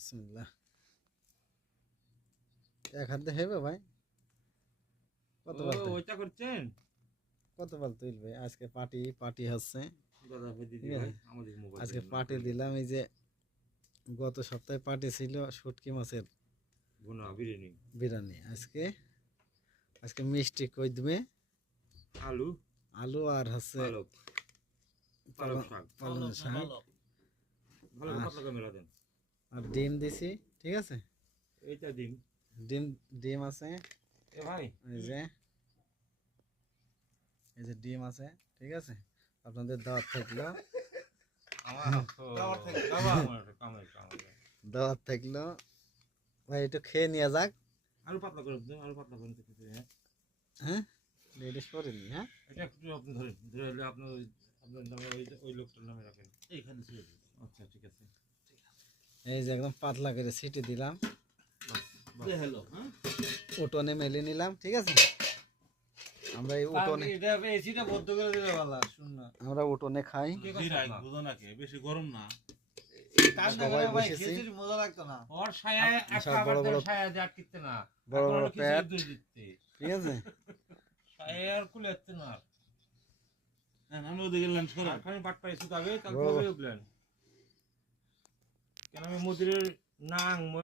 বিসমিল্লাহ। এক হাত দিয়ে হেবে ভাই কত ও বার ওইটা করছেন কতবার তুলবে? আজকে পার্টি হচ্ছে। দাদা ভাই দিদি ঠিক আছে, ভাই আমাদের মোবাইল আজকে পার্টি দিলাম। এই যে গত সপ্তাহে পার্টি ছিল শুটকি মাছের ভুনা বিরিয়ানি বিরিয়ানি। আজকে আজকে মিষ্টি কই দিবে, আলু আলু আর হচ্ছে পালক পালক শাক পালং শাক ভালো আর পাতলা করে মেলা দেন আর ডিম দিছি। ঠিক আছে, এইটা দিন ডিম ডিম আছে। এ ভাই এই যে এই যে ডিম আছে। ঠিক আছে, আপনাদের দাওয়াত থাকলো, আমার তো দাওয়াত থাকলো ভাই, একটু খেয়ে নিয়ে যাক। আলু পাতলা করে দিন আলু পাতলা করে দিতে হ্যাঁ হ্যাঁ, লেডিস করিনি। হ্যাঁ, এটা একটু আপনি ধরেন ধরে হলে আপনার আপনার নামে ওই লোকটার নামে রাখেন এইখানে ছিল আচ্ছা ঠিক আছে এই যে একদম পাতলা করে সিটি দিলাম, হ্যালো হ্যাঁ উঠোনে মেলে নিলাম। ঠিক আছে, আমরা এই উঠোনে এটা এসিটা বন্ধ করে দিলে ভালো শুন না আমরা উঠোনে খাই। বুঝো না কে বেশি গরম না সবাই বসেছি, মজা লাগতো না ওর ছায়ায় সব একটা বড় বড় ছায়া যা টিকতে না বড় বড় এখন প্যাট। কিছু দিতে ঠিক আছে, ছায়ার কুলে এত না আমি ওদিকে লাঞ্চ করে খালি বাট পাইছি তো আগে তারপরে উঠলেন কেন আমি মদিরের নাং